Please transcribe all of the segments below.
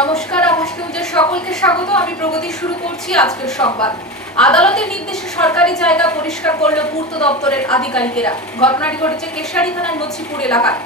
নমস্কার, আভাস নিউজের সকলকে স্বাগত। আমি প্রগতি শুরু করছি আজকের সংবাদ। আদালতের নির্দেশে সরকারি জায়গা পরিষ্কার করল পূর্ত দপ্তরের আধিকারিকেরা। ঘটনাটি ঘটেছে কেশারী থানার নছিপুর এলাকায়।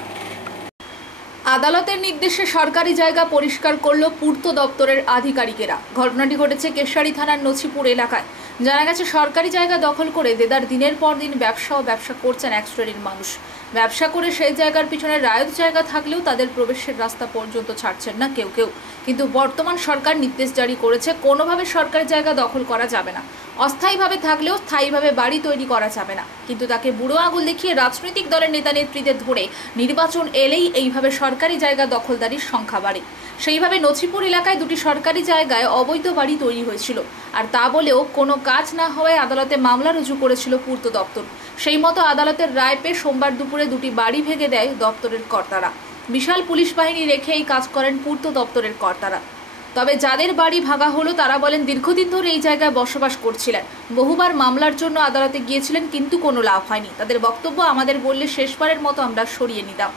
আদালতের নির্দেশে সরকারি জায়গা পরিষ্কার করল পূর্ত দপ্তরের আধিকারিকেরা। ঘটনাটি ঘটেছে কেশারী থানার নছিপুর এলাকায়। জানা গেছে, সরকারি জায়গা দখল করে দেদার দিনের পর দিন ব্যবসা করছেন এক শ্রেণীর মানুষ। ব্যবসা করে সেই জায়গার পিছনে রায়ত জায়গা থাকলেও তাদের প্রবেশের রাস্তা পর্যন্ত ছাড়ছেন না কেউ। কিন্তু বর্তমান সরকার নির্দেশ জারি করেছে, কোনোভাবে সরকারি জায়গা দখল করা যাবে না। অস্থায়ীভাবে থাকলেও স্থায়ীভাবে বাড়ি তৈরি করা যাবে না। কিন্তু তাকে বুড়ো আঙুল দেখিয়ে রাজনৈতিক দলের নেতা নেত্রীদের ধরে নির্বাচন এলেই এইভাবে সরকারি জায়গা দখলদারির সংখ্যা বাড়ে। সেইভাবে নছিপুর এলাকায় দুটি সরকারি জায়গায় অবৈধ বাড়ি তৈরি হয়েছিল, আর তা বলেও কোনো কাজ না হওয়ায় আদালতে মামলা রুজু করেছিল পূর্ত দপ্তর। সেই মতো আদালতের রায় পেয়ে সোমবার দুপুরে দুটি বাড়ি ভেঙে দেয় দপ্তরের কর্তারা। বিশাল পুলিশ বাহিনী রেখে এই কাজ করেন পূর্ত দপ্তরের কর্তারা। তবে যাদের বাড়ি ভাঙা হলো তারা বলেন, দীর্ঘদিন ধরে এই জায়গায় বসবাস করছিলেন, বহুবার মামলার জন্য আদালতে গিয়েছিলেন, কিন্তু কোনো লাভ হয়নি। তাদের বক্তব্য, আমাদের বললে শেষবারের মতো আমরা সরিয়ে নিতাম।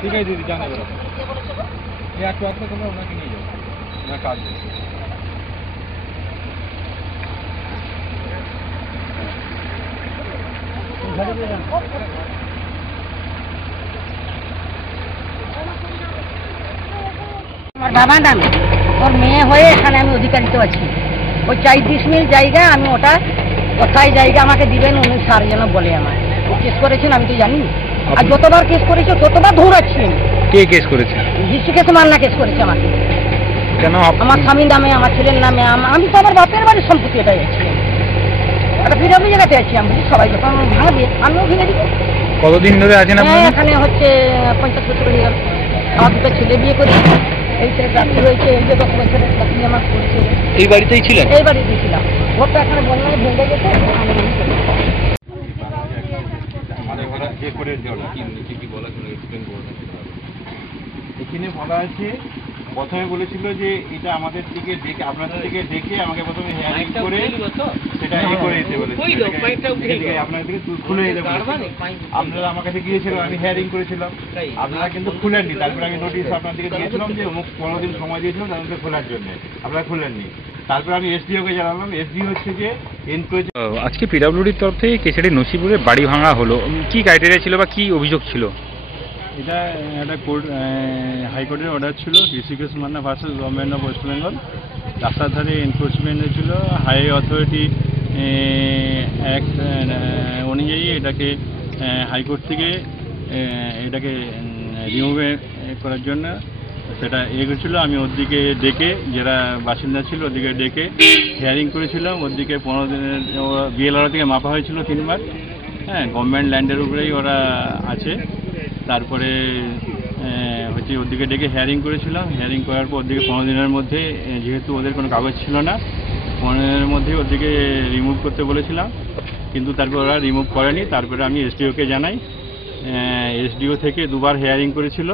ठीक है दीदी, जाने दो। ये आपको अपने कमरा उन्हें नहीं जाओ, मैं काट दूँ। আমার বাবার নামে ওর মেয়ে হয়ে এখানে আমি অধিকারিত আছি। ওই 34 মিল জায়গা, আমি ওটা কোথায় জায়গা আমাকে দিবেন উনি স্যার যেন বলে। আমার ও কেস করেছেন আমি তো জানি, আর যতবার কেস করেছে ততবার ধৌড়াচ্ছি। কে কেস করেছে? ঋষিকেশ মান্না কেস করেছে আমাকে। কেন? আমার স্বামীর নামে, আমার ছেলের নামে। আমি তো আমার বাপের বাড়ির সম্পত্তি এটাই আছি। একটা ফিরাবি জায়গাতে আছি। আমি বলি সবাই যখন ভাঙবে আমিও ভেঙে দিব। কতদিন ধরে আছেন আপনি? এখানে হচ্ছে 50 বছর হয়ে গেল। আমার দুটো ছেলে বিয়ে করেছে, এই ছেলে চাকরি হয়েছে, এই যে 10 বছরের চাকরি আমার করেছে। এই বাড়িতেই ছিলেন? এই বাড়িতেই ছিলাম। ঘরটা এখানে বন্যায় ভেঙে গেছে। এখানে বলা আছে, প্রথমে বলেছিল যে এটা আমাদের দিকে ডেকে, আপনাদের দিকে ডেকে আমাকে প্রথমে হেয়ারিং করে সেটা এ করে দিতে বলেছিল, আপনাদের দিকে খুলে দিতে বলেছিল। আপনারা আমার কাছে গিয়েছিলেন, আমি হেয়ারিং করেছিলাম, আপনারা কিন্তু খুলেননি। তারপরে আমি নোটিশ আপনার দিকে দিয়েছিলাম যে অমুক 15 দিন সময় দিয়েছিলাম তাদেরকে খোলার জন্য, আপনারা খুলেননি। তারপরে আমি এসডিওকে জানালাম। এসডি হচ্ছে যে এনকোয়েরি। আজকে পিডব্লিউডির তরফ থেকে কেশারী নছিপুরে বাড়ি ভাঙা হলো, কি ক্রাইটেরিয়া ছিল বা কি অভিযোগ ছিল? এটা একটা কোর্ট, হাইকোর্টের অর্ডার ছিল, Rishikesh Manna versus government of West Bengal. রাস্তার ধারে এনফোর্সমেন্টের ছিল, হাই অথরিটি অ্যাক্ট অনুযায়ী এটাকে হাইকোর্ট থেকে এটাকে রিমুভ করার জন্য সেটা এগোচ্ছিল। আমি ওর দিকে ডেকে, যারা বাসিন্দা ছিল ওদিকে ডেকে হিয়ারিং করেছিলাম। ওর দিকে 15 দিনের বিএলআর থেকে মাপা হয়েছিল 3 বার। হ্যাঁ, গভর্নমেন্ট ল্যান্ডের উপরেই ওরা আছে। তারপরে হচ্ছে ওদিকে ডেকে হিয়ারিং করেছিলাম। হিয়ারিং করার পর ওদিকে 15 দিনের মধ্যে, যেহেতু ওদের কোনো কাগজ ছিল না, 15 দিনের মধ্যে ওদিকে রিমুভ করতে বলেছিলাম, কিন্তু তারপর ওরা রিমুভ করেনি। তারপরে আমি এসডিওকে জানাই। এসডিও থেকে 2 বার হিয়ারিং করেছিল।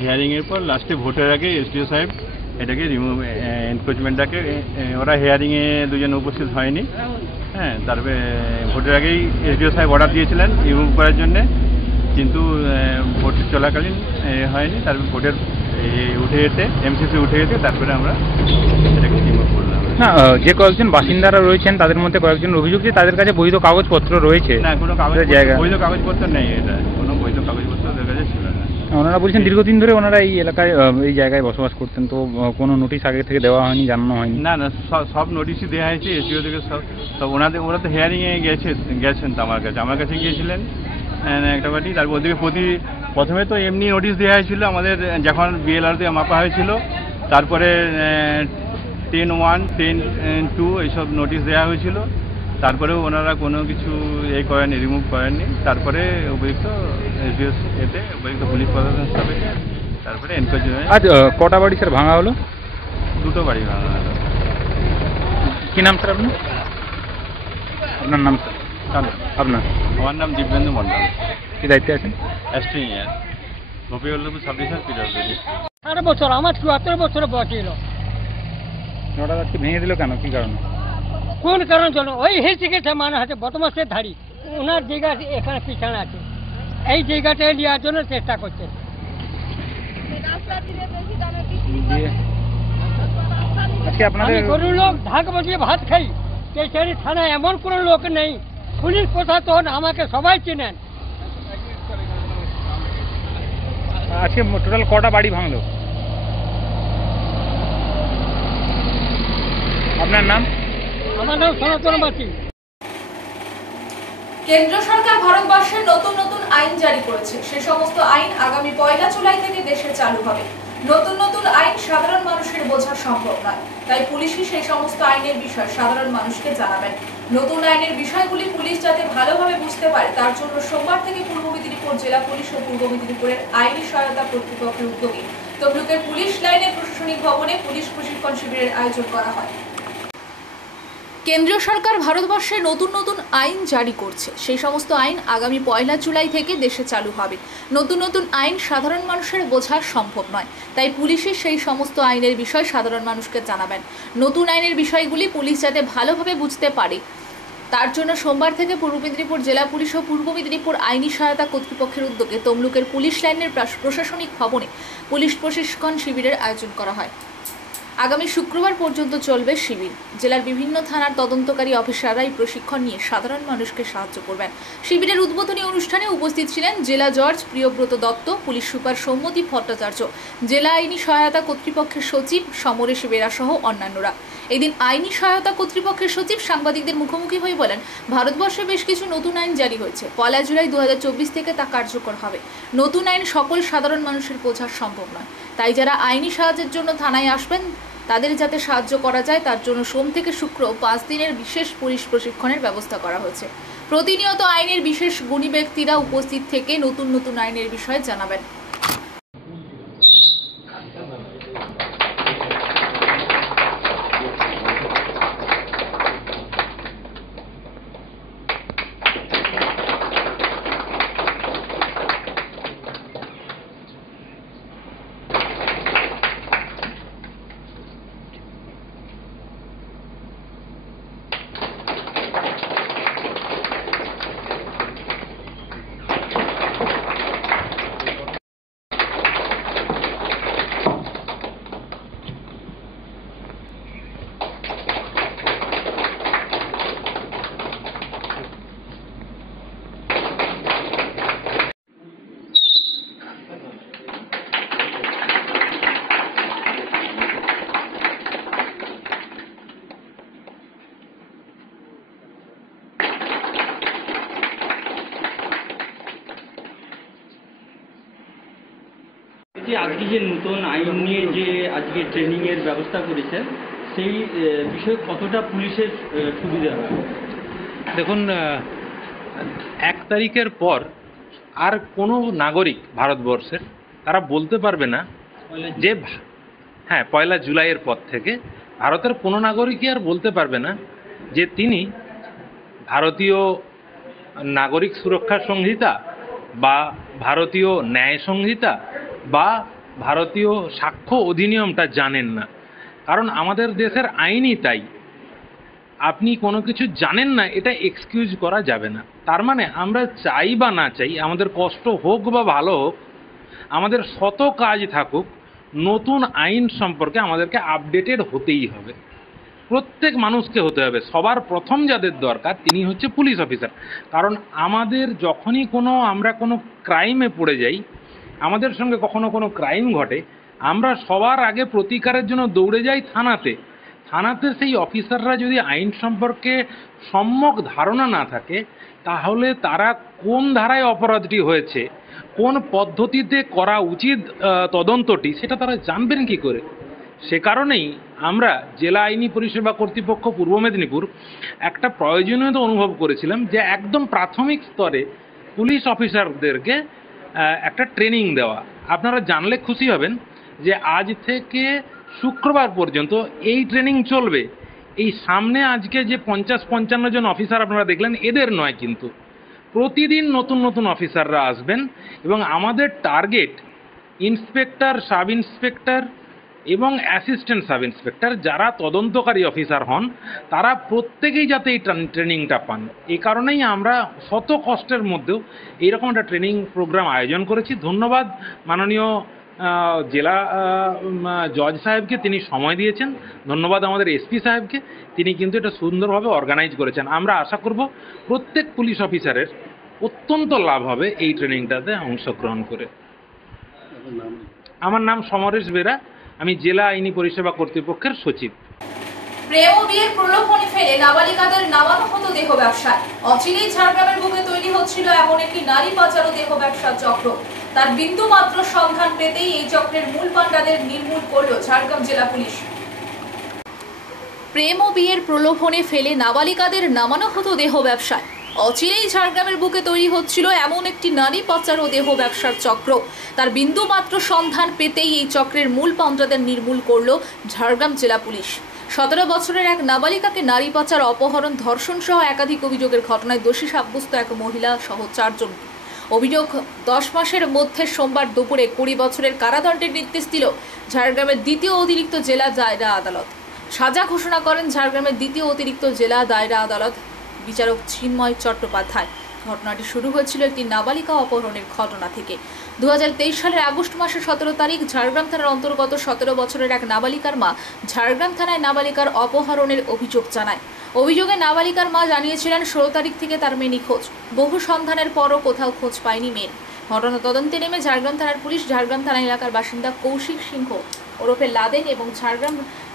হিয়ারিংয়ের পর লাস্টে ভোটের আগে এসডিও সাহেব এটাকে রিমুভ, এনক্রোচমেন্টটাকে, ওরা হিয়ারিংয়ে দুজনে উপস্থিত হয়নি। হ্যাঁ, তারপরে ভোটের আগেই এসডিও সাহেব অর্ডার দিয়েছিলেন রিমুভ করার জন্যে, কিন্তু ভোট চলাকালীন হয়নি। তারপর ভোটের উঠে যেতে, এমসিসি উঠে যেতে তারপরে আমরা এটাকে রিমুভ করলাম। না, যে কয়েকজন বাসিন্দারা রয়েছেন তাদের মধ্যে কয়েকজন অভিযোগ যে তাদের কাছে বৈধ কাগজপত্র রয়েছে। না, কোনো কাগজ জায়গা বৈধ কাগজপত্র নেই। এটা কোনো বৈধ কাগজপত্র ওদের কাছে ছিল না। ওনারা বলছেন দীর্ঘদিন ধরে ওনারা এই এলাকায়, এই জায়গায় বসবাস করতেন, তো কোনো নোটিশ আগে থেকে দেওয়া হয়নি, জানানো হয়নি? না, সব নোটিশই দেওয়া হয়েছে এসডিও থেকে। সব ওরা তো হিয়ারিংয়ে গেছেন তো আমার কাছে গিয়েছিলেন একটা বাড়ি। তারপর ওদিকে প্রথমে তো এমনি নোটিশ দেওয়া হয়েছিল আমাদের, যখন বিএলআর দিয়ে মাপা হয়েছিল তারপরে 10-1, 10-2 এইসব নোটিশ দেওয়া হয়েছিল। তারপরেও ওনারা কোনো কিছু করেননি, রিমুভ করেননি। তারপরে উপযুক্ত এসবিএস উপযুক্ত পুলিশ প্রশাসন স্টাফেকে তারপরে এনকোয়ারি হয়ে আজ কটা বাড়ি স্যার ভাঙা হলো? 2টো বাড়ি ভাঙা হলো। কি নাম স্যার আপনার? আপনার নাম স্যার? আপনার আমার নাম দিব্যেন্দু মণ্ডল, কি দায়িত্বে আছেন? অ্যাস্ট্রিনিয়ার, গোপীবল্লভপুর সাব ডিভিশন পিডব্লিউডি। 8 বছর, আমার 74 বছর বয়স ছিল। হঠাৎ আজকে ভেঙে দিল কেন, কি কারণে? কোন কারণ জন্য ওই হেসে গেছে মানুষ আছে বদমাসের ধাড়ি, ওনার জায়গা এখানে পিছনে আছে, এই জায়গাটা নেওয়ার জন্য চেষ্টা করছে। দিয়ে আজকে আমি আপনাদের গরিব লোক, ঢাক বাজিয়ে ভাত খাই। কেশারি থানায় এমন কোনো লোক নেই, পুলিশ প্রশাসন আমাকে সবাই চেনেন। আজকে টোটাল কটা বাড়ি ভাঙলো? আপনার নাম? আমার নাম সনাতন মাসি। কেন্দ্র সরকার ভারতবর্ষে নতুন নতুন আইন জারি করেছে। সে সমস্ত আইন আগামী 1 জুলাই থেকে দেশে চালু হবে। নতুন নতুন আইন সাধারণ মানুষের বোঝা সম্ভব নয়, তাই পুলিশই সেই সমস্ত আইনের বিষয় সাধারণ মানুষকে জানাবেন। নতুন আইনের বিষয়গুলি পুলিশ যাতে ভালোভাবে বুঝতে পারে, তার জন্য সোমবার থেকে পূর্ব মেদিনীপুর জেলা পুলিশ ও পূর্ব মেদিনীপুরের আইনি সহায়তা কর্তৃপক্ষের উদ্যোগে তমলুকের পুলিশ লাইনের প্রশাসনিক ভবনে পুলিশ প্রশিক্ষণ শিবিরের আয়োজন করা হয়। কেন্দ্রীয় সরকার ভারতবর্ষে নতুন নতুন আইন জারি করছে। সেই সমস্ত আইন আগামী 1 জুলাই থেকে দেশে চালু হবে। নতুন নতুন আইন সাধারণ মানুষের বোঝা সম্ভব নয়, তাই পুলিশই সেই সমস্ত আইনের বিষয় সাধারণ মানুষকে জানাবেন। নতুন আইনের বিষয়গুলি পুলিশ যাতে ভালোভাবে বুঝতে পারে, তার জন্য সোমবার থেকে পূর্ব মেদিনীপুর জেলা পুলিশ ও পূর্ব মেদিনীপুর আইনি সহায়তা কর্তৃপক্ষের উদ্যোগে তমলুকের পুলিশ লাইনের প্রশাসনিক ভবনে পুলিশ প্রশিক্ষণ শিবিরের আয়োজন করা হয়। আগামী শুক্রবার পর্যন্ত চলবে শিবির। জেলার বিভিন্ন থানার তদন্তকারী অফিসাররা এই প্রশিক্ষণ নিয়ে সাধারণ মানুষকে সাহায্য করবেন। শিবিরের উদ্বোধনী অনুষ্ঠানে উপস্থিত ছিলেন জেলা জজ প্রিয়ব্রত দত্ত, পুলিশ সুপার সৌম্যদী ভট্টাচার্য, জেলা আইনি সহায়তা কর্তৃপক্ষের সচিব সমরেশ বেরা সহ অন্যান্যরা। এদিন আইনি সহায়তা কর্তৃপক্ষের সচিব সাংবাদিকদের মুখোমুখি হয়ে বলেন, ভারতবর্ষে বেশ কিছু নতুন আইন জারি হয়েছে। 1 জুলাই 2024 থেকে তা কার্যকর হবে। নতুন আইন সকল সাধারণ মানুষের বোঝা সম্ভব নয়, তাই যারা আইনি সাহায্যের জন্য থানায় আসবেন তাদের যাতে সাহায্য করা যায়, তার জন্য সোম থেকে শুক্র 5 দিনের বিশেষ পুলিশ প্রশিক্ষণের ব্যবস্থা করা হয়েছে। প্রতিনিয়ত আইনের বিশেষ গুণী ব্যক্তিরা উপস্থিত থেকে নতুন নতুন আইনের বিষয়ে জানাবেন। যে আজকে যে নতুন আইন নিয়ে যে আজকে ট্রেনিং এর ব্যবস্থা করেছেন, সেই বিষয়ে কতটা পুলিশের সুবিধা হবে? দেখুন, 1 তারিখের পর আর কোনো নাগরিক ভারতবর্ষের তারা বলতে পারবে না যে, হ্যাঁ 1 জুলাইয়ের পর থেকে ভারতের কোনো নাগরিকই আর বলতে পারবে না যে তিনি ভারতীয় নাগরিক সুরক্ষা সংহিতা বা ভারতীয় ন্যায় সংহিতা বা ভারতীয় সাক্ষ্য অধিনিয়মটা জানেন না। কারণ আমাদের দেশের আইনই তাই। আপনি কোনো কিছু জানেন না, এটা এক্সকিউজ করা যাবে না। তার মানে আমরা চাই বা না চাই, আমাদের কষ্ট হোক বা ভালো হোক, আমাদের শত কাজ থাকুক, নতুন আইন সম্পর্কে আমাদেরকে আপডেটেড হতেই হবে। প্রত্যেক মানুষকে হতে হবে। সবার প্রথম যাদের দরকার তিনি হচ্ছে পুলিশ অফিসার। কারণ আমাদের যখনই আমরা কোনো ক্রাইমে পড়ে যাই, আমাদের সঙ্গে কখনো কোনো ক্রাইম ঘটে, আমরা সবার আগে প্রতিকারের জন্য দৌড়ে যাই থানাতে। থানাতে সেই অফিসাররা যদি আইন সম্পর্কে সম্যক ধারণা না থাকে, তাহলে তারা কোন ধারায় অপরাধটি হয়েছে, কোন পদ্ধতিতে করা উচিত তদন্তটি, সেটা তারা জানবেন কি করে? সে কারণেই আমরা জেলা আইনি পরিষেবা কর্তৃপক্ষ পূর্ব মেদিনীপুর একটা প্রয়োজনীয়তা অনুভব করেছিলাম যে একদম প্রাথমিক স্তরে পুলিশ অফিসারদেরকে একটা ট্রেনিং দেওয়া। আপনারা জানলে খুশি হবেন যে আজ থেকে শুক্রবার পর্যন্ত এই ট্রেনিং চলবে। এই সামনে আজকে যে 50-55 জন অফিসার আপনারা দেখলেন, এদের নয়, কিন্তু প্রতিদিন নতুন নতুন অফিসাররা আসবেন এবং আমাদের টার্গেট ইন্সপেক্টর, সাব ইন্সপেক্টর এবং অ্যাসিস্ট্যান্ট সাব ইন্সপেক্টর যারা তদন্তকারী অফিসার হন তারা প্রত্যেকেই যাতে এই ট্রেনিংটা পান। এই কারণেই আমরা শত কষ্টের মধ্যেও এইরকম একটা ট্রেনিং প্রোগ্রাম আয়োজন করেছি। ধন্যবাদ মাননীয় জেলা জজ সাহেবকে, তিনি সময় দিয়েছেন। ধন্যবাদ আমাদের এসপি সাহেবকে, তিনি কিন্তু এটা সুন্দরভাবে অর্গানাইজ করেছেন। আমরা আশা করব প্রত্যেক পুলিশ অফিসারের অত্যন্ত লাভ হবে এই ট্রেনিংটাতে অংশগ্রহণ করে। আমার নাম সমরেশ বেরা, আমি জেলা আইনি পরিষেবা কর্তৃপক্ষের সচিব। প্রেম ও বিয়ের প্রলোভনে ফেলে নাবালিকাদের নামানো হতো দেহ ব্যবসায়। অচিরেই ঝাড়গ্রামের বুকে তৈরি হচ্ছিল এমন একটি নারী পাচার ও দেহ ব্যবসার চক্র। তার বিন্দু মাত্র সন্ধান পেতেই এই চক্রের মূল পাণ্ডাদের নির্মূল করল ঝাড়গ্রাম জেলা পুলিশ। প্রেম ও বিয়ের প্রলোভনে ফেলে নাবালিকাদের নামানো হতো দেহ ব্যবসায়। অচিরেই ঝাড়গ্রামের বুকে তৈরি হচ্ছিল এমন একটি নারী পাচার ও দেহ ব্যবসার চক্র। তার বিন্দু মাত্র সন্ধান পেতেই এই চক্রের মূল পাণ্ডাদের নির্মূল করল ঝাড়গ্রাম জেলা পুলিশ। 17 বছরের এক নাবালিকাকে নারী পাচার, অপহরণ, ধর্ষণ সহ একাধিক অভিযোগের ঘটনায় দোষী সাব্যস্ত এক মহিলা সহ 4 জন। অভিযোগ 10 মাসের মধ্যে সোমবার দুপুরে 20 বছরের কারাদণ্ডের নির্দেশ দিল ঝাড়গ্রামের দ্বিতীয় অতিরিক্ত জেলা দায়রা আদালত। সাজা ঘোষণা করেন ঝাড়গ্রামের দ্বিতীয় অতিরিক্ত জেলা দায়রা আদালত বিচারক চিন্ময় চট্টোপাধ্যায়। ঘটনাটি শুরু হয়েছিল একটি নাবালিকা অপহরণের ঘটনা থেকে। 2023 সালের আগস্ট মাসের 17 তারিখ ঝাড়গ্রাম থানার অন্তর্গত 17 বছরের এক নাবালিকার মা ঝাড়গ্রাম থানায় নাবালিকার অপহরণের অভিযোগ জানায়। অভিযোগে নাবালিকার মা জানিয়েছিলেন 16 তারিখ থেকে তার মেয়ে নিখোঁজ। বহু সন্ধানের পরও কোথাও খোঁজ পায়নি মেয়ের। ঘটনা তদন্তে নেমে ঝাড়গ্রাম থানার পুলিশ ঝাড়গ্রাম থানা এলাকার বাসিন্দা কৌশিক সিংহ ওরফে লাদেন এবং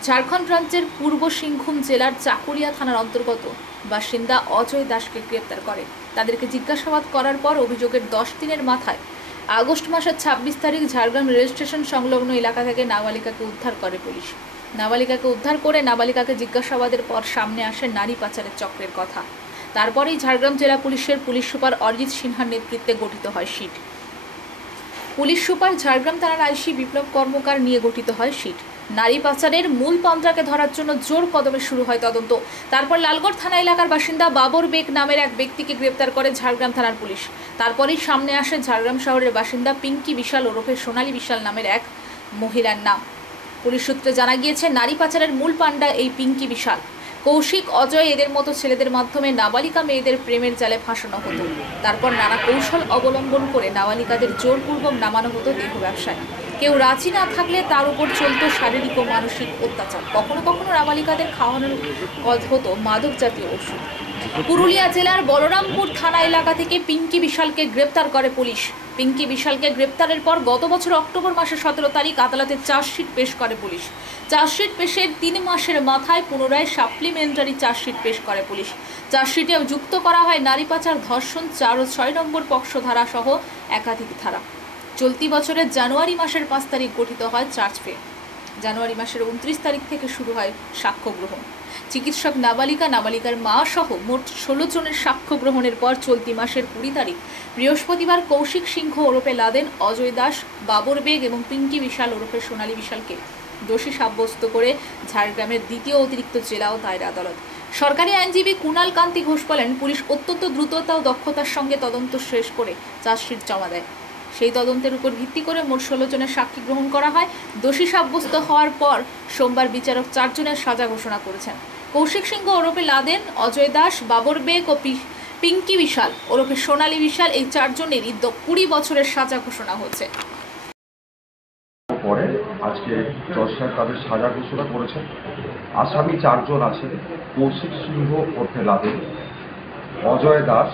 ঝাড়খণ্ড রাজ্যের পূর্ব সিংভূম জেলার চাকুরিয়া থানার অন্তর্গত বাসিন্দা অজয় দাসকে গ্রেপ্তার করে। তাদেরকে জিজ্ঞাসাবাদ করার পর অভিযোগের 10 দিনের মাথায় আগস্ট মাসের 26 তারিখ ঝাড়গ্রাম রেল স্টেশন সংলগ্ন এলাকা থেকে নাবালিকাকে উদ্ধার করে পুলিশ। নাবালিকাকে উদ্ধার করে নাবালিকাকে জিজ্ঞাসাবাদের পর সামনে আসে নারী পাচারের চক্রের কথা। তারপরেই ঝাড়গ্রাম জেলা পুলিশের পুলিশ সুপার অরিজিৎ সিনহার নেতৃত্বে গঠিত হয় সিট। পুলিশ সুপার ঝাড়গ্রাম থানার আইসি বিপ্লব কর্মকার নিয়ে গঠিত হয় সিট। নারী পাচারের মূল পাণ্ডাকে ধরার জন্য জোর কদমে শুরু হয় তদন্ত। তারপর লালগড় থানা এলাকার বাসিন্দা বাবর বেগ নামের এক ব্যক্তিকে গ্রেপ্তার করে ঝাড়গ্রাম থানার পুলিশ। তারপরেই সামনে আসে ঝাড়গ্রাম শহরের বাসিন্দা পিঙ্কি বিশাল ওরফে সোনালী বিশাল নামের এক মহিলার নাম। পুলিশ সূত্রে জানা গিয়েছে নারী পাচারের মূল পাণ্ডা এই পিঙ্কি বিশাল। কৌশিক, অজয় এদের মতো ছেলেদের মাধ্যমে নাবালিকা মেয়েদের প্রেমের জালে ফাঁসানো হতো। তারপর নানা কৌশল অবলম্বন করে নাবালিকাদের জোরপূর্বক নামানো হতো দেহ ব্যবসায়। কেউ রাজি না থাকলে তার উপর চলত শারীরিক ও মানসিক অত্যাচার। কখনো কখনো নাবালিকাদের খাওয়ানোর হতো মাদক জাতীয় ওষুধ। পুরুলিয়া জেলার বলরামপুর থানা এলাকা থেকে পিঙ্কি বিশালকে গ্রেপ্তার করে পুলিশ। পিঙ্কি বিশালকে গ্রেপ্তারের পর গত বছর অক্টোবর মাসের 17 তারিখ আদালতে চার্জশিট পেশ করে পুলিশ। চার্জশিট পেশের 3 মাসের মাথায় পুনরায় সাপ্লিমেন্টারি চার্জশিট পেশ করে পুলিশ। চার্জশিটে যুক্ত করা হয় নারী পাচার, ধর্ষণ, 4 ও 6 নম্বর পক্ষ ধারা সহ একাধিক ধারা। চলতি বছরের জানুয়ারি মাসের 5 তারিখ গঠিত হয় চার্জ ফ্রেম। জানুয়ারি মাসের 29 তারিখ থেকে শুরু হয় সাক্ষ্য গ্রহণ। চিকিৎসক, নাবালিকার মা সহ মোট 16 জনের সাক্ষ্য গ্রহণের পর চলতি মাসের 20 তারিখ বৃহস্পতিবার কৌশিক সিংহ ওরফে লাদেন, অজয় দাস, বাবর বেগ এবং পিঙ্কি বিশাল ওরফে সোনালী বিশালকে দোষী সাব্যস্ত করে ঝাড়গ্রামের দ্বিতীয় অতিরিক্ত জেলা ও দায়রা আদালত। সরকারি আইনজীবী কুণাল কান্তি ঘোষ বলেন, পুলিশ অত্যন্ত দ্রুততা ও দক্ষতার সঙ্গে তদন্ত শেষ করে চার্জশিট জমা দেয়। সেই তদন্তের উপর ভিত্তি করে মোট 16 জনের সাক্ষী গ্রহণ করা হয়। দোষী সাব্যস্ত হওয়ার পর সোমবার বিচারক 4 জনের সাজা ঘোষণা করেছেন। কৌশিক সিংহ ওরফে লাদেন, অজয় দাস, বাবর বেগ ও পিঙ্কি বিশাল ওরফে সোনালী বিশাল এই 4 জনেরই 20 বছরের সাজা ঘোষণা হয়েছে। পরে আজকে জজ সাহেব তাদের সাজা ঘোষণা করেছেন। আসামি 4 জন আছেন, কৌশিক সিংহ ওরফে লাদেন, অজয় দাস,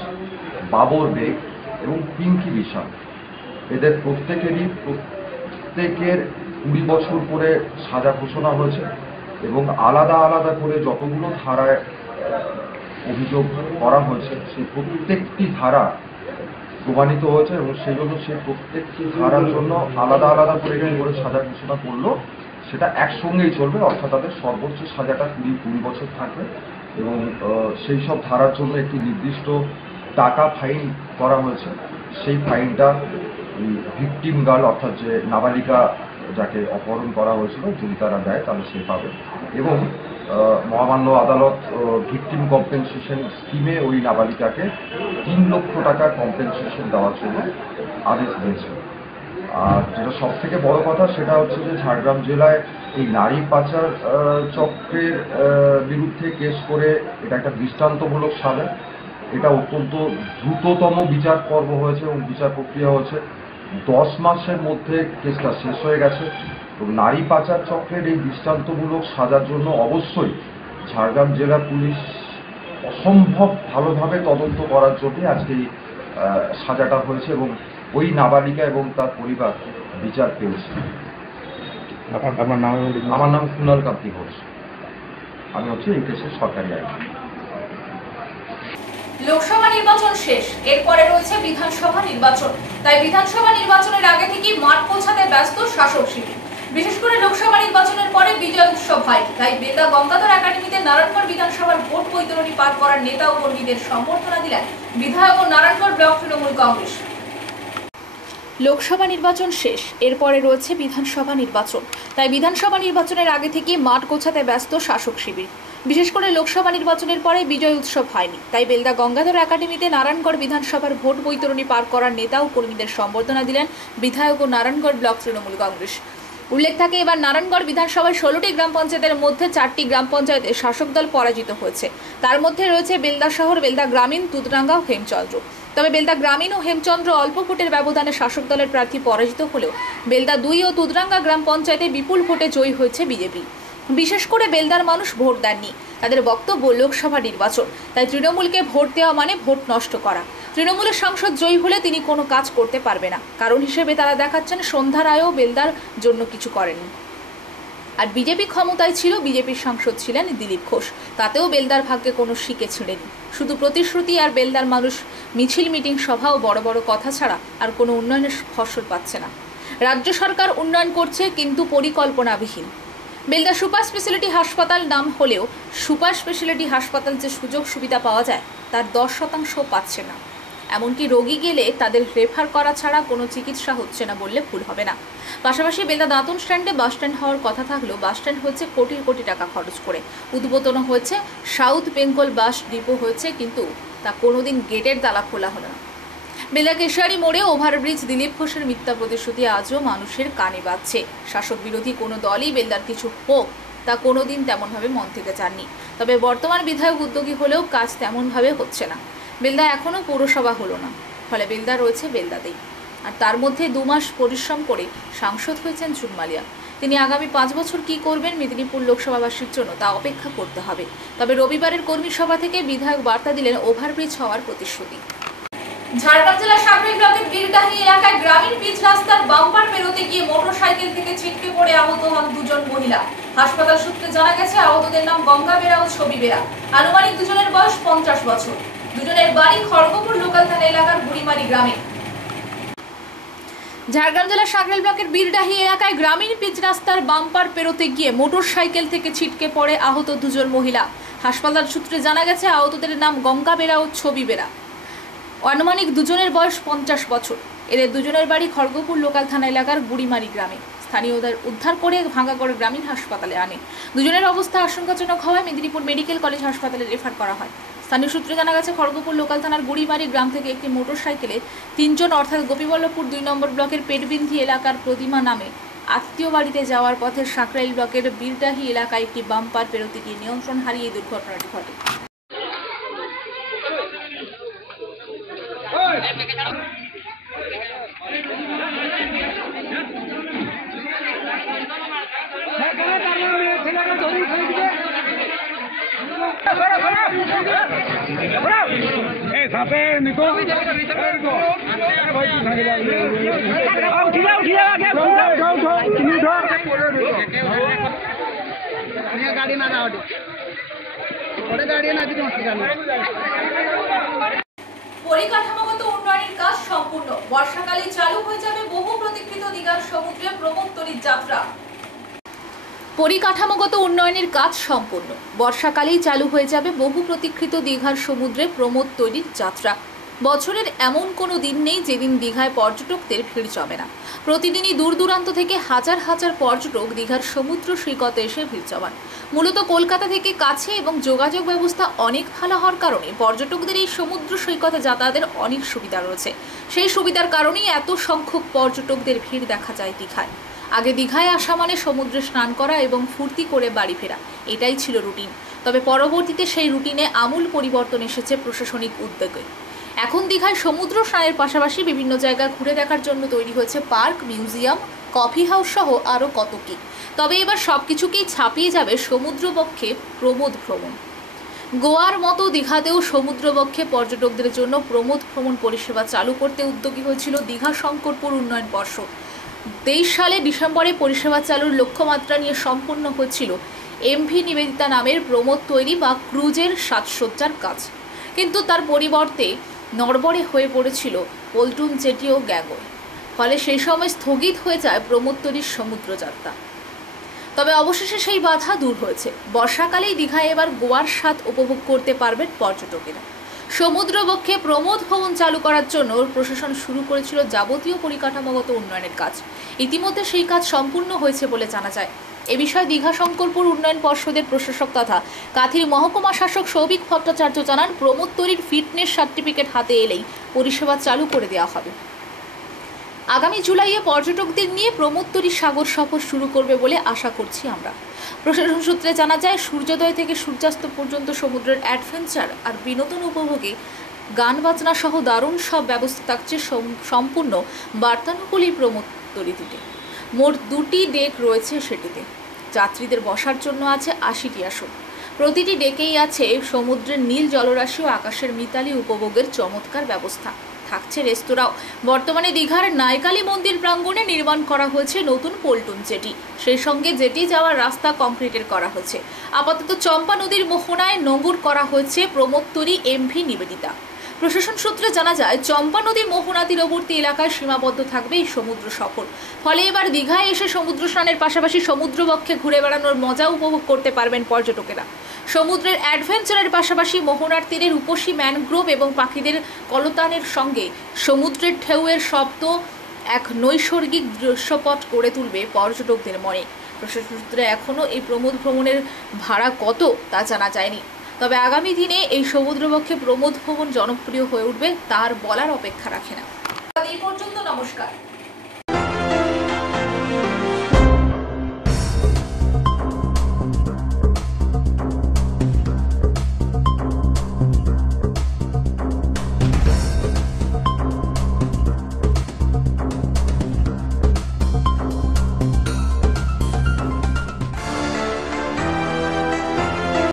বাবর বেগ এবং পিঙ্কি বিশাল। এদের প্রত্যেকের 20 বছর করে সাজা ঘোষণা হয়েছে এবং আলাদা আলাদা করে যতগুলো ধারায় অভিযোগ করা হয়েছে সেই প্রত্যেকটি ধারা প্রমাণিত হয়েছে এবং সেই জন্য সেই প্রত্যেকটি ধারার জন্য আলাদা আলাদা করে সাজা ঘোষণা করলো সেটা একসঙ্গেই চলবে, অর্থাৎ তাদের সর্বোচ্চ সাজাটা 20 বছর থাকবে এবং সেই সব ধারার জন্য একটি নির্দিষ্ট টাকা ফাইন করা হয়েছে। সেই ফাইনটা ভিকটিম গার্ল অর্থাৎ যে নাবালিকা যাকে অপহরণ করা হয়েছিল যদি তারা দেয় তাহলে সে পাবে এবং মহামান্য আদালত ভিকটিম কম্পেনসেশন স্কিমে ওই নাবালিকাকে 3 লক্ষ টাকা কম্পেনসেশন দেওয়ার জন্য আদেশ দিয়েছে। আর যেটা সব থেকে বড় কথা সেটা হচ্ছে যে ঝাড়গ্রাম জেলায় এই নারী পাচার চক্রের বিরুদ্ধে কেস করে এটা একটা দৃষ্টান্তমূলক সাজা। এটা অত্যন্ত দ্রুততম বিচার পর্ব হয়েছে এবং বিচার প্রক্রিয়া হয়েছে। 10 মাসের মধ্যে কেসটা শেষ হয়ে গেছে এবং নারী পাচার চক্রের এই দৃষ্টান্তমূলক সাজার জন্য অবশ্যই ঝাড়গ্রাম জেলা পুলিশ অসম্ভব ভালোভাবে তদন্ত করার জন্য আজকে এই সাজাটা হয়েছে এবং ওই নাবালিকা এবং তার পরিবার বিচার পেয়েছে। আমার নাম কুণাল কান্তি ঘোষ, আমি হচ্ছে এই কেসের সরকারি আইন। লোকসভা নির্বাচন শেষ, এরপরে রয়েছে বিধানসভা নির্বাচন। তাই বিধানসভা নির্বাচনের আগে থেকেই মাঠ পৌঁছাতে ব্যস্ত শাসক শিবির। বিশেষ করে লোকসভা নির্বাচনের পরে বিজয় উৎসব হয়, তাই বেলদা গঙ্গাধর একাডেমিতে নারায়ণগড় বিধানসভার ভোট বৈতরণী পার করার নেতা ও কর্মীদের সম্বর্ধনা দিলেন বিধায়ক ও নারায়ণগড় ব্লক তৃণমূল কংগ্রেস। লোকসভা নির্বাচন শেষ, এরপরে রয়েছে বিধানসভা নির্বাচন। তাই বিধানসভা নির্বাচনের আগে থেকেই মাঠ গোছাতে ব্যস্ত শাসক শিবির। বিশেষ করে লোকসভা নির্বাচনের পরে বিজয় উৎসব হয়নি, তাই বেলদা গঙ্গাধর একাডেমিতে নারায়ণগড় বিধানসভার ভোট বৈতরণী পার করার নেতা ও কর্মীদের সম্বর্ধনা দিলেন বিধায়ক ও নারায়ণগড় ব্লক তৃণমূল কংগ্রেস। উল্লেখ থাকে এবার নারায়ণগড় বিধানসভায় 16টি গ্রাম পঞ্চায়েতের মধ্যে 4টি গ্রাম পঞ্চায়েতে শাসক দল পরাজিত হয়েছে। তার মধ্যে রয়েছে বেলদা শহর, বেলদা গ্রামীণ, তুতরাঙ্গা ও হেমচন্দ্র। তবে বেলদা গ্রামীণ ও হেমচন্দ্র অল্প ভোটের ব্যবধানে শাসক দলের প্রার্থী পরাজিত হলেও বেলদা 2 ও তুতরাঙ্গা গ্রাম পঞ্চায়েতে বিপুল ভোটে জয়ী হয়েছে বিজেপি। বিশেষ করে বেলদার মানুষ ভোট দেননি। তাদের বক্তব্য লোকসভা নির্বাচন, তাই তৃণমূলকে ভোট দেওয়া মানে ভোট নষ্ট করা। তৃণমূলের সাংসদ জয়ী হলে তিনি কোনো কাজ করতে পারবে না, কারণ হিসেবে তারা দেখাচ্ছেন সন্ধ্যা রায়ও বেলদার জন্য কিছু করেননি। আর বিজেপি ক্ষমতায় ছিল, বিজেপির সাংসদ ছিলেন দিলীপ ঘোষ, তাতেও বেলদার ভাগ্যে কোনো শিকে ছিঁড়েনি। শুধু প্রতিশ্রুতি আর বেলদার মানুষ মিছিল, মিটিং, সভা ও বড় বড় কথা ছাড়া আর কোনো উন্নয়নের ফসল পাচ্ছে না। রাজ্য সরকার উন্নয়ন করছে কিন্তু পরিকল্পনাবিহীন। বেলদা সুপার স্পেশালিটি হাসপাতাল নাম হলেও সুপার স্পেশালিটি হাসপাতাল যে সুযোগ সুবিধা পাওয়া যায় তার 10% পাচ্ছে না। এমনকি রোগী গেলে তাদের রেফার করা ছাড়া কোনো চিকিৎসা হচ্ছে না বললে ভুল হবে না। পাশাপাশি বেলদা দাঁতন স্ট্যান্ডে বাস স্ট্যান্ড হওয়ার কথা থাকলেও বাস স্ট্যান্ড হচ্ছে কোটি কোটি টাকা খরচ করে। উদ্বোধন হয়েছে, সাউথ বেঙ্গল বাস ডিপো হয়েছে, কিন্তু তা কোনোদিন গেটের তালা খোলা হলো না। বেলদা কেশারি মোড়ে ওভারব্রিজ, দিলীপ ঘোষের মিথ্যা প্রতিশ্রুতি আজও মানুষের কানে বাজছে। শাসক বিরোধী কোনো দলই বেলদার কিছু হোক তা কোনোদিন তেমনভাবে মন থেকে চাননি। তবে বর্তমান বিধায়ক উদ্যোগী হলেও কাজ তেমনভাবে হচ্ছে না। বেলদা এখনও পৌরসভা হলো না, ফলে বেলদা রয়েছে বেলদাতেই। আর তার মধ্যে 2 মাস পরিশ্রম করে সাংসদ হয়েছেন ঝুনমালিয়া। তিনি আগামী 5 বছর কী করবেন মেদিনীপুর লোকসভাবাসীর জন্য তা অপেক্ষা করতে হবে। তবে রবিবারের কর্মী সভা থেকে বিধায়ক বার্তা দিলেন ওভারব্রিজ হওয়ার প্রতিশ্রুতি। ঝাড়গ্রাম জেলার সাকরাইল ব্লকের বীরডাহি এলাকায় গ্রামীণ পিচ রাস্তার বাম্পার পেরোতে গিয়ে মোটরসাইকেল থেকে ছিটকে পড়ে আহত হন 2 জন মহিলা। হাসপাতাল সূত্রে জানা গেছে আহতদের নাম গঙ্গা বেরা ও ছবি বেরা। আনুমানিক দুজনের বয়স 50 বছর। দুজনের বাড়ি খড়গপুর লোকাল থানা এলাকার বুড়িমারি গ্রামে। ঝাড়গ্রাম জেলার সাকরাইল ব্লকের বীরডাহি এলাকায় গ্রামীণ পিচ রাস্তার বাম্পার পেরোতে গিয়ে মোটরসাইকেল থেকে ছিটকে পড়ে আহত 2 জন মহিলা। হাসপাতাল সূত্রে জানা গেছে আহতদের নাম গঙ্গা বেরা ও ছবি বেরা। আনুমানিক দুজনের বয়স 50 বছর। এদের দুজনের বাড়ি খড়গপুর লোকাল থানা এলাকার বুড়িমারি গ্রামে। স্থানীয়দের উদ্ধার করে ভাঙ্গাগড় গ্রামীণ হাসপাতালে আনে। দুজনের অবস্থা আশঙ্কাজনক হওয়ায় মেদিনীপুর মেডিকেল কলেজ হাসপাতালে রেফার করা হয়। স্থানীয় সূত্রে জানা গেছে খড়গপুর লোকাল থানার বুড়িমারি গ্রাম থেকে একটি মোটরসাইকেলে 3 জন অর্থাৎ গোপীবল্লভপুর 2 নম্বর ব্লকের পেটবিন্ধি এলাকার প্রতিমা নামে আত্মীয় বাড়িতে যাওয়ার পথে সাকরাইল ব্লকের বীরডাহি এলাকায় একটি বাম্পার পেরোতে গিয়ে নিয়ন্ত্রণ হারিয়ে দুর্ঘটনাটি ঘটে। পরিকাঠামোগত উন্নয়নের কাজ সম্পূর্ণ। বর্ষাকালে চালু হয়ে যাবে বহু প্রতীক্ষিত দীঘার সমুদ্রে প্রমোদতরীর যাত্রা। পরিকাঠামোগত উন্নয়নের কাজ সম্পূর্ণ। বর্ষাকালেই চালু হয়ে যাবে বহু প্রতীক্ষিত দীঘার সমুদ্রে প্রমোদ তৈরির যাত্রা। বছরের এমন কোনো দিন নেই যেদিন দীঘায় পর্যটকদের ভিড় জমে না। প্রতিদিনই দূর দূরান্ত থেকে হাজার হাজার পর্যটক দীঘার সমুদ্র সৈকতে এসে ভিড় জমান। মূলত কলকাতা থেকে কাছে এবং যোগাযোগ ব্যবস্থা অনেক ভালো হওয়ার কারণে পর্যটকদের এই সমুদ্র সৈকতে যাতায়াতের অনেক সুবিধা রয়েছে। সেই সুবিধার কারণেই এত সংখ্যক পর্যটকদের ভিড় দেখা যায় দীঘায়। আগে দীঘায় আসা মানে সমুদ্রে স্নান করা এবং ফুর্তি করে বাড়ি ফেরা, এটাই ছিল রুটিন। তবে পরবর্তীতে সেই রুটিনে আমূল পরিবর্তন এসেছে প্রশাসনিক উদ্যোগে। এখন দীঘায় সমুদ্র স্নানের পাশাপাশি বিভিন্ন জায়গা ঘুরে দেখার জন্য তৈরি হয়েছে পার্ক, মিউজিয়াম, কফি হাউস সহ আরও কত কী। তবে এবার সবকিছুকেই ছাপিয়ে যাবে সমুদ্রবক্ষে প্রমোদ ভ্রমণ। গোয়ার মতো দীঘাতেও সমুদ্রবক্ষে পর্যটকদের জন্য প্রমোদ ভ্রমণ পরিষেবা চালু করতে উদ্যোগী হয়েছিল দীঘা শঙ্করপুর উন্নয়ন পর্ষদ। 23 সালে ডিসেম্বরে পরিষেবা চালুর লক্ষ্যমাত্রা নিয়ে সম্পন্ন হয়েছিল এমভি নিবেদিতা নামের প্রমোদ তৈরি বা ক্রুজের সাজসজ্জার কাজ। কিন্তু তার পরিবর্তে নড়বড়ে হয়ে পড়েছিল পল্টন জেটি ও গ্যাঙ্গোয়। ফলে সেই সময় স্থগিত হয়ে যায় প্রমোদ তৈরির সমুদ্রযাত্রা। তবে অবশেষে সেই বাধা দূর হয়েছে। বর্ষাকালেই দীঘায় এবার গোয়ার স্বাদ উপভোগ করতে পারবেন পর্যটকেরা। সমুদ্রবক্ষে প্রমোদ ভবন চালু করার জন্য প্রশাসন শুরু করেছিল যাবতীয় পরিকাঠামোগত উন্নয়নের কাজ। ইতিমধ্যে সেই কাজ সম্পূর্ণ হয়েছে বলে জানা যায়। এ বিষয়ে দীঘা শঙ্করপুর উন্নয়ন পর্ষদের প্রশাসক তথা কাঁথির মহকুমা শাসক সৌভিক ভট্টাচার্য জানান, প্রমোদ তৈরির ফিটনেস সার্টিফিকেট হাতে এলেই পরিষেবা চালু করে দেওয়া হবে। আগামী জুলাইয়ে পর্যটকদের নিয়ে প্রমোদ তৈরির সাগর সফর শুরু করবে বলে আশা করছি আমরা। প্রশাসন সূত্রে জানা যায়, সূর্যোদয় থেকে সূর্যাস্ত পর্যন্ত সমুদ্রের অ্যাডভেঞ্চার আর বিনোদন উপভোগে গান বাজনা সহ দারুণ সব ব্যবস্থা থাকছে সম্পূর্ণ বার্তানুকূলই প্রমোদ তৈরিতে। মোট 2টি ডেক রয়েছে সেটিতে। যাত্রীদের বসার জন্য আছে 80টি আসন। প্রতিটি ডেকেই আছে সমুদ্রের নীল জলরাশি ও আকাশের মিতালি উপভোগের চমৎকার ব্যবস্থা। থাকছে রেস্তোরাঁও। বর্তমানে দীঘার নাইকালি মন্দির প্রাঙ্গণে নির্মাণ করা হয়েছে নতুন পল্টন জেটি। সেই সঙ্গে জেটি যাওয়ার রাস্তা কংক্রিটের করা হয়েছে। আপাতত চম্পা নদীর মোহনায় নোঙর করা হয়েছে প্রমোদ তৈরি এমভি নিবেদিতা। প্রশাসন সূত্রে জানা যায়, চম্পা নদী মোহনা তীরবর্তী এলাকায় সীমাবদ্ধ থাকবে এই সমুদ্র সফর। ফলে এবার দীঘায় এসে সমুদ্র স্নানের পাশাপাশি সমুদ্রবক্ষে ঘুরে বেড়ানোর মজা উপভোগ করতে পারবেন পর্যটকেরা। সমুদ্রের অ্যাডভেঞ্চারের পাশাপাশি মোহনার তীরের উপসী ম্যানগ্রোভ এবং পাখিদের কলতানের সঙ্গে সমুদ্রের ঢেউয়ের শব্দ এক নৈসর্গিক দৃশ্যপট গড়ে তুলবে পর্যটকদের মনে। প্রশাসন সূত্রে এখনও এই প্রমোদ ভ্রমণের ভাড়া কত তা জানা যায়নি। তবে আগামী দিনে এই সমুদ্রবক্ষে প্রমোদ ভ্রমণ জনপ্রিয় হয়ে উঠবে তার বলার অপেক্ষা রাখে না। এই পর্যন্ত, নমস্কার।